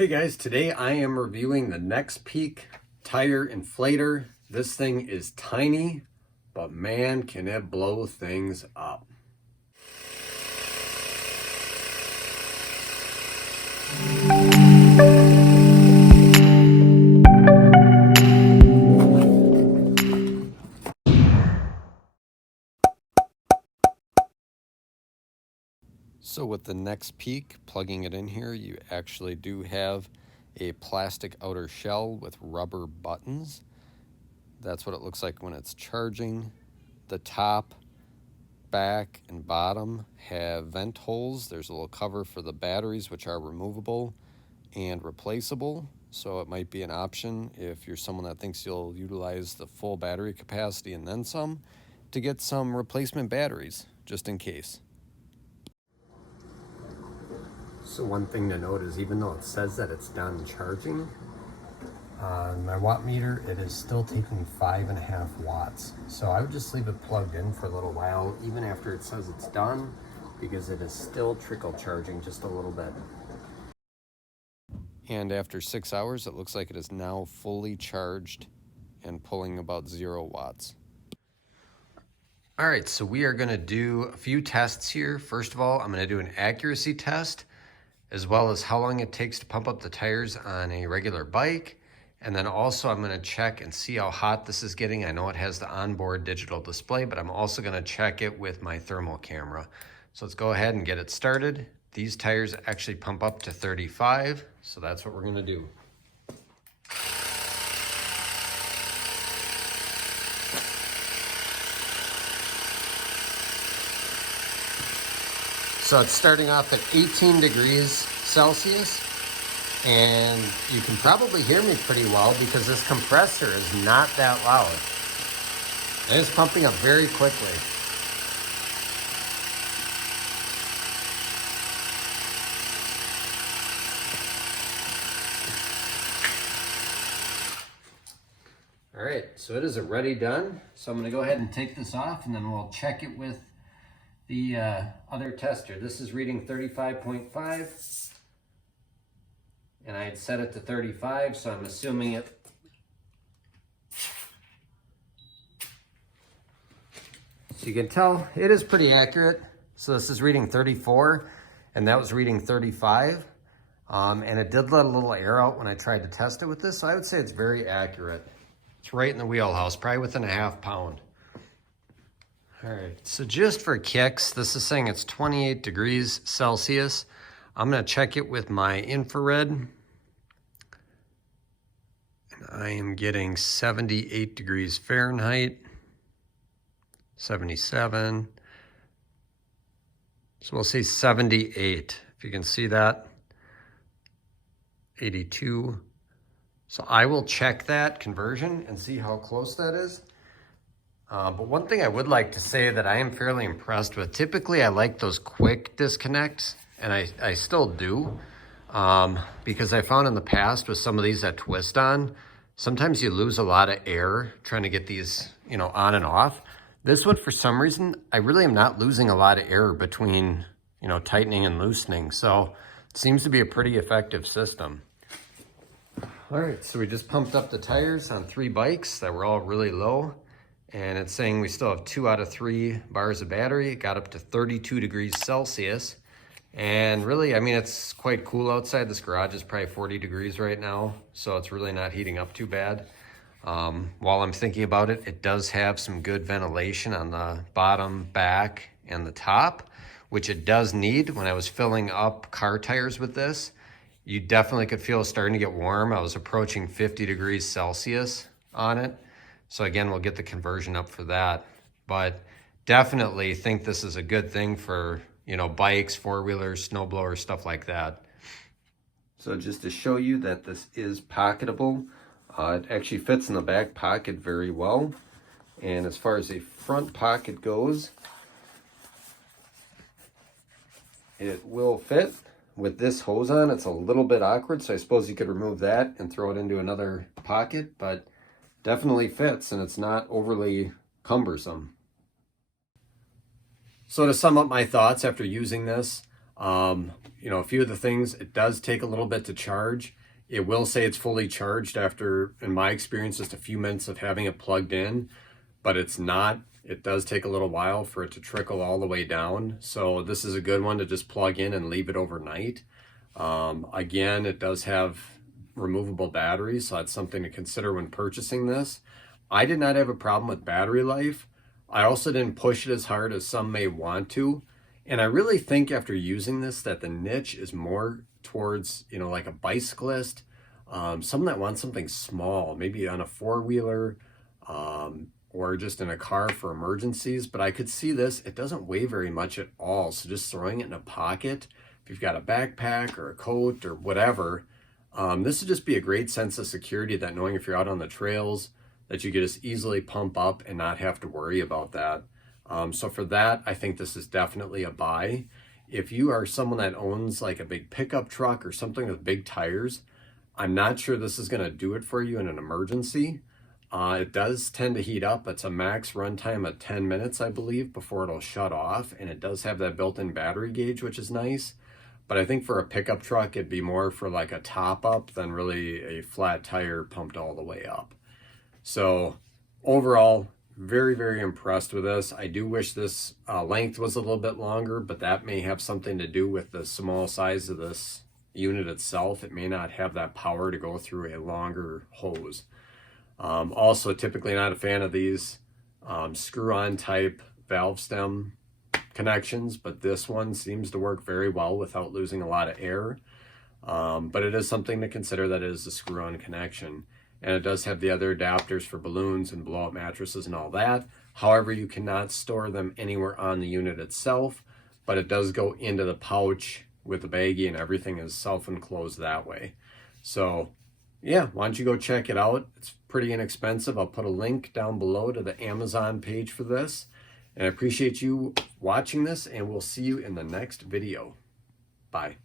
Hey guys, today I am reviewing the Nexpeak tire inflator. This thing is tiny, but man, can it blow things up. So with the Nexpeak, plugging it in here, you actually do have a plastic outer shell with rubber buttons. That's what it looks like when it's charging. The top, back, and bottom have vent holes. There's a little cover for the batteries, which are removable and replaceable. So it might be an option if you're someone that thinks you'll utilize the full battery capacity and then some, to get some replacement batteries, just in case. So one thing to note is even though it says that it's done charging, my watt meter, it is still taking 5.5 watts. So I would just leave it plugged in for a little while, even after it says it's done, because it is still trickle charging just a little bit. And after 6 hours, it looks like it is now fully charged and pulling about 0 watts. All right, so we are gonna do a few tests here. First of all, I'm gonna do an accuracy test, as well as how long it takes to pump up the tires on a regular bike. And then also I'm gonna check and see how hot this is getting. I know it has the onboard digital display, but I'm also gonna check it with my thermal camera. So let's go ahead and get it started. These tires actually pump up to 35, so that's what we're gonna do. So it's starting off at 18 degrees Celsius, and you can probably hear me pretty well because this compressor is not that loud. And it's pumping up very quickly. All right, so it is already done. So I'm gonna go ahead and take this off and then we'll check it with the other tester. This is reading 35.5 and I had set it to 35, so I'm assuming it. So you can tell it is pretty accurate. So this is reading 34 and that was reading 35. And it did let a little air out when I tried to test it with this, so I would say it's very accurate. It's right in the wheelhouse, probably within a half pound. All right, so just for kicks, this is saying it's 28 degrees Celsius. I'm gonna check it with my infrared. And I am getting 78 degrees Fahrenheit, 77. So we'll say 78, if you can see that. 82. So I will check that conversion and see how close that is. But one thing I would like to say that I am fairly impressed with, typically I like those quick disconnects, and I still do, because I found in the past with some of these that twist on, sometimes you lose a lot of air trying to get these, on and off. This one, for some reason, I really am not losing a lot of air between, tightening and loosening. So it seems to be a pretty effective system. All right, so we just pumped up the tires on 3 bikes that were all really low. And it's saying we still have 2 out of 3 bars of battery. It got up to 32 degrees Celsius. And really, I mean, it's quite cool outside. This garage is probably 40 degrees right now, so it's really not heating up too bad. While I'm thinking about it, it does have some good ventilation on the bottom, back, and the top, which it does need. When I was filling up car tires with this, you definitely could feel it starting to get warm. I was approaching 50 degrees Celsius on it. So again, we'll get the conversion up for that, but definitely think this is a good thing for, bikes, 4-wheelers, snowblowers, stuff like that. So just to show you that this is pocketable, it actually fits in the back pocket very well. And as far as the front pocket goes, it will fit. With this hose on, it's a little bit awkward, so I suppose you could remove that and throw it into another pocket, but definitely fits and it's not overly cumbersome. So to sum up my thoughts after using this, You know, a few of the things, it does take a little bit to charge. It will say it's fully charged after, in my experience, just a few minutes of having it plugged in, but it's not. It does take a little while for it to trickle all the way down. So this is a good one to just plug in and leave it overnight. Again, it does have removable batteries, so that's something to consider when purchasing this. I did not have a problem with battery life. I also didn't push it as hard as some may want to. And I really think after using this that the niche is more towards, you know, like a bicyclist, someone that wants something small, maybe on a four-wheeler, or just in a car for emergencies. But I could see this, it doesn't weigh very much at all. So just throwing it in a pocket, if you've got a backpack or a coat or whatever, this would just be a great sense of security, that knowing if you're out on the trails, that you could just easily pump up and not have to worry about that. So for that, I think this is definitely a buy. If you are someone that owns like a big pickup truck or something with big tires, I'm not sure this is going to do it for you in an emergency. It does tend to heat up. It's a max runtime of 10 minutes, I believe, before it'll shut off. And it does have that built-in battery gauge, which is nice. But I think for a pickup truck, it'd be more for like a top up than really a flat tire pumped all the way up. So overall, very, very impressed with this. I do wish this length was a little bit longer, but that may have something to do with the small size of this unit itself. It may not have that power to go through a longer hose. Also, typically not a fan of these screw-on type valve stem connections, but this one seems to work very well without losing a lot of air. But it is something to consider, that it is a screw-on connection. And it does have the other adapters for balloons and blow-up mattresses and all that. However, you cannot store them anywhere on the unit itself, but it does go into the pouch with the baggie, and everything is self-enclosed that way. So yeah, why don't you go check it out? It's pretty inexpensive. I'll put a link down below to the Amazon page for this. And I appreciate you watching this, and we'll see you in the next video. Bye.